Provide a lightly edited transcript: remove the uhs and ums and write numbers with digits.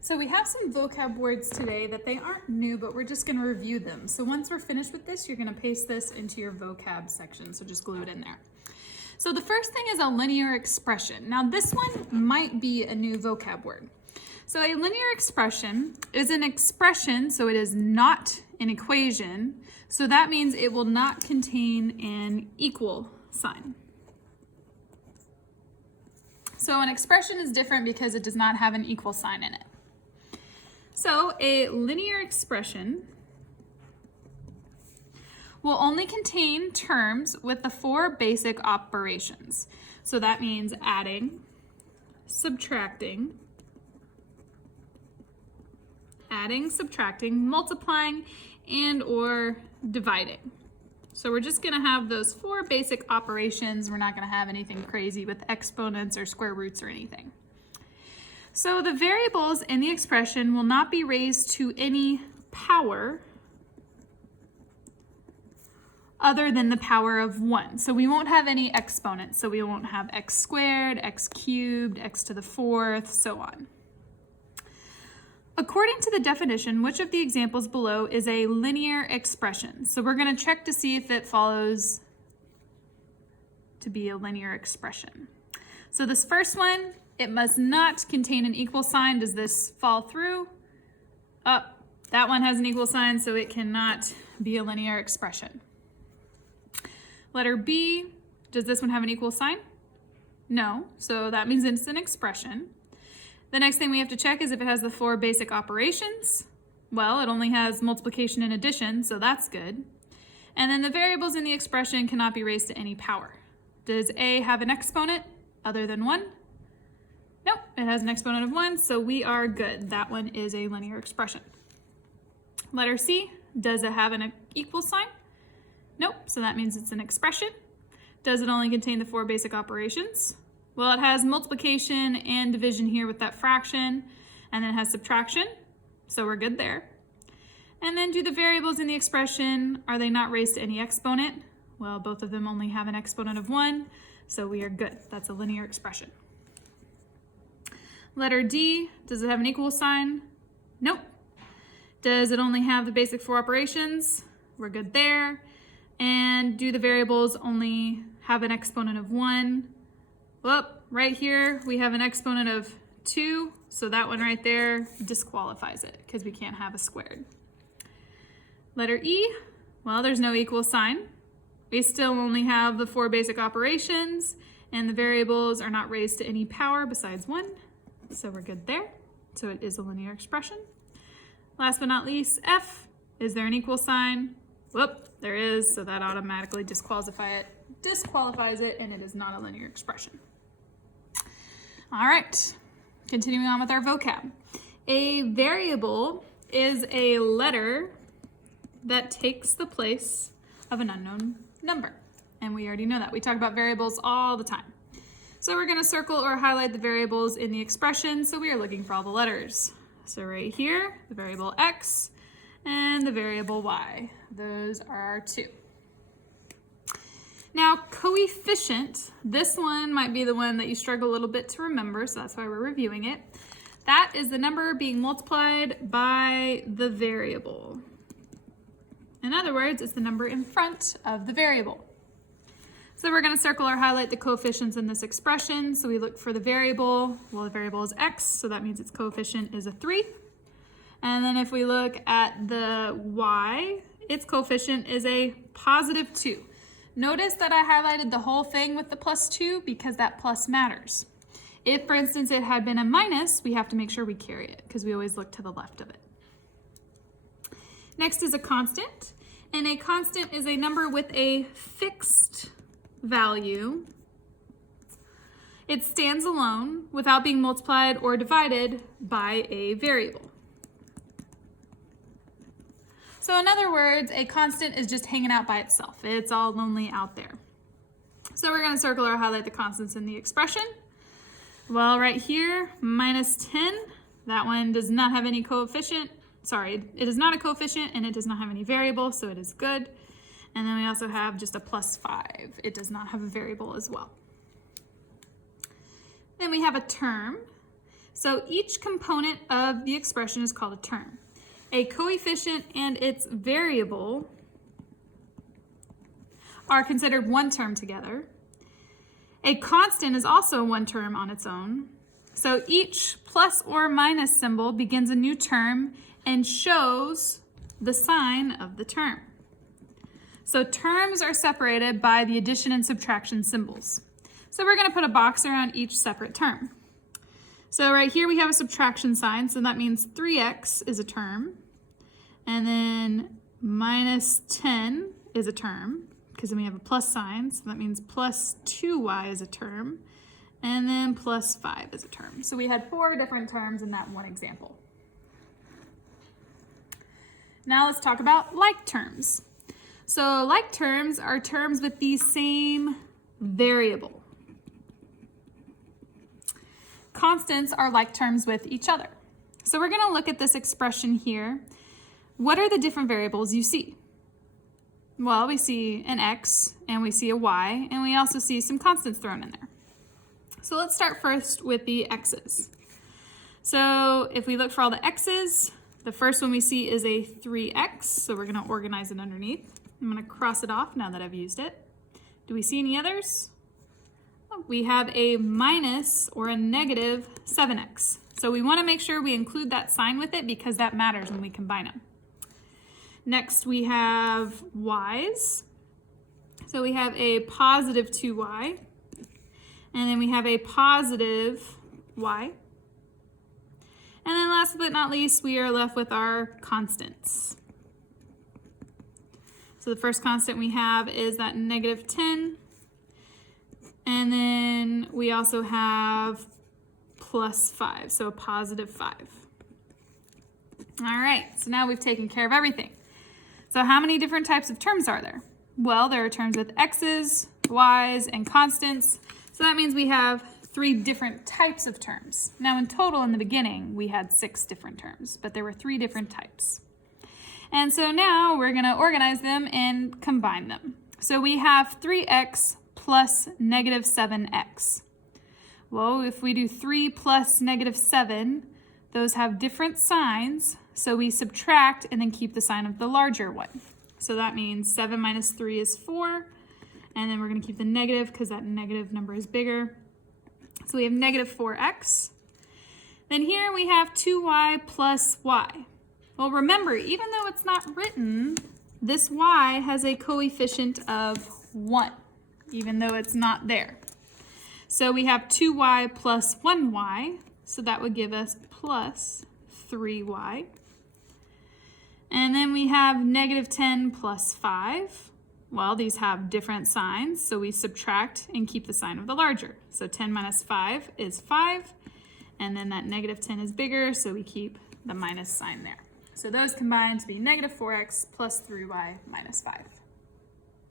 So we have some vocab words today that they aren't new, but we're just going to review them. So once we're finished with this, you're going to paste this into your vocab section. So just glue it in there. So the first thing is a linear expression. Now this one might be a new vocab word. So a linear expression is an expression, so it is not an equation. So that means it will not contain an equal sign. So an expression is different because it does not have an equal sign in it. So a linear expression will only contain terms with the four basic operations. So that means adding, subtracting, multiplying, and or dividing. So we're just gonna have those four basic operations. We're not gonna have anything crazy with exponents or square roots or anything. So the variables in the expression will not be raised to any power other than the power of 1. So we won't have any exponents. So we won't have x squared, x cubed, x to the 4th, so on. According to the definition, which of the examples below is a linear expression? So we're going to check to see if it follows to be a linear expression. So this first one, it must not contain an equal sign. Does this fall through? That one has an equal sign, so it cannot be a linear expression. Letter B, does this one have an equal sign? No, so that means it's an expression. The next thing we have to check is if it has the four basic operations. Well, it only has multiplication and addition, so that's good. And then the variables in the expression cannot be raised to any power. Does A have an exponent other than 1? Nope, it has an exponent of 1, so we are good. That one is a linear expression. Letter C, does it have an equal sign? Nope, so that means it's an expression. Does it only contain the four basic operations? Well, it has multiplication and division here with that fraction, and then it has subtraction, so we're good there. And then do the variables in the expression, are they not raised to any exponent? Well, both of them only have an exponent of 1, so we are good. That's a linear expression. Letter D, does it have an equal sign? Nope. Does it only have the basic four operations? We're good there. And do the variables only have an exponent of 1? Well, right here we have an exponent of 2, so that one right there disqualifies it because we can't have a squared. Letter E, well, there's no equal sign. We still only have the four basic operations, and the variables are not raised to any power besides 1. So we're good there. So it is a linear expression. Last but not least, F. Is there an equal sign? Whoop, there is. So that automatically disqualifies it, and it is not a linear expression. All right, continuing on with our vocab. A variable is a letter that takes the place of an unknown number. And we already know that. We talk about variables all the time. So we're going to circle or highlight the variables in the expression. So we are looking for all the letters. So right here, the variable x and the variable y. Those are our two. Now, coefficient, this one might be the one that you struggle a little bit to remember, so that's why we're reviewing it. That is the number being multiplied by the variable. In other words, it's the number in front of the variable. So we're going to circle or highlight the coefficients in this expression. So we look for the variable. Well, the variable is x, so that means its coefficient is a 3. And then if we look at the y, its coefficient is a positive 2. Notice that I highlighted the whole thing with the plus 2 because that plus matters. If, for instance, it had been a minus, we have to make sure we carry it because we always look to the left of it. Next is a constant. And a constant is a number with a fixed value. It stands alone without being multiplied or divided by a variable. So in other words, a constant is just hanging out by itself. It's all lonely out there. So we're going to circle or highlight the constants in the expression. Well, right here, minus 10, that one does not have any coefficient. Sorry, it is not a coefficient and it does not have any variable, so it is good. And then we also have just a plus 5. It does not have a variable as well. Then we have a term. So each component of the expression is called a term. A coefficient and its variable are considered one term together. A constant is also one term on its own. So each plus or minus symbol begins a new term and shows the sign of the term. So terms are separated by the addition and subtraction symbols. So we're going to put a box around each separate term. So right here we have a subtraction sign, so that means 3x is a term. And then minus 10 is a term, because then we have a plus sign, so that means plus 2y is a term. And then plus 5 is a term. So we had 4 different terms in that one example. Now let's talk about like terms. So like terms are terms with the same variable. Constants are like terms with each other. So we're going to look at this expression here. What are the different variables you see? Well, we see an x and we see a y, and we also see some constants thrown in there. So let's start first with the x's. So if we look for all the x's, the first one we see is a 3x, so we're going to organize it underneath. I'm going to cross it off now that I've used it. Do we see any others? Oh, we have a minus or a negative 7x. So we want to make sure we include that sign with it because that matters when we combine them. Next we have y's. So we have a positive 2y. And then we have a positive y. And then last but not least, we are left with our constants. So the first constant we have is that negative 10. And then we also have plus 5, so a positive 5. All right, so now we've taken care of everything. So how many different types of terms are there? Well, there are terms with x's, y's, and constants. So that means we have 3 different types of terms. Now in total in the beginning, we had 6 different terms, but there were 3 different types. And so now we're going to organize them and combine them. So we have 3x plus negative 7x. Well, if we do 3 plus negative 7, those have different signs, so we subtract and then keep the sign of the larger one. So that means 7 minus 3 is 4, and then we're going to keep the negative because that negative number is bigger. So we have negative 4x. Then here we have 2y plus y. Well, remember, even though it's not written, this y has a coefficient of 1, even though it's not there. So we have 2y plus 1y, so that would give us plus 3y. And then we have negative 10 plus 5. Well, these have different signs, so we subtract and keep the sign of the larger. So 10 minus 5 is 5, and then that negative 10 is bigger, so we keep the minus sign there. So those combine to be negative 4x plus 3y minus 5.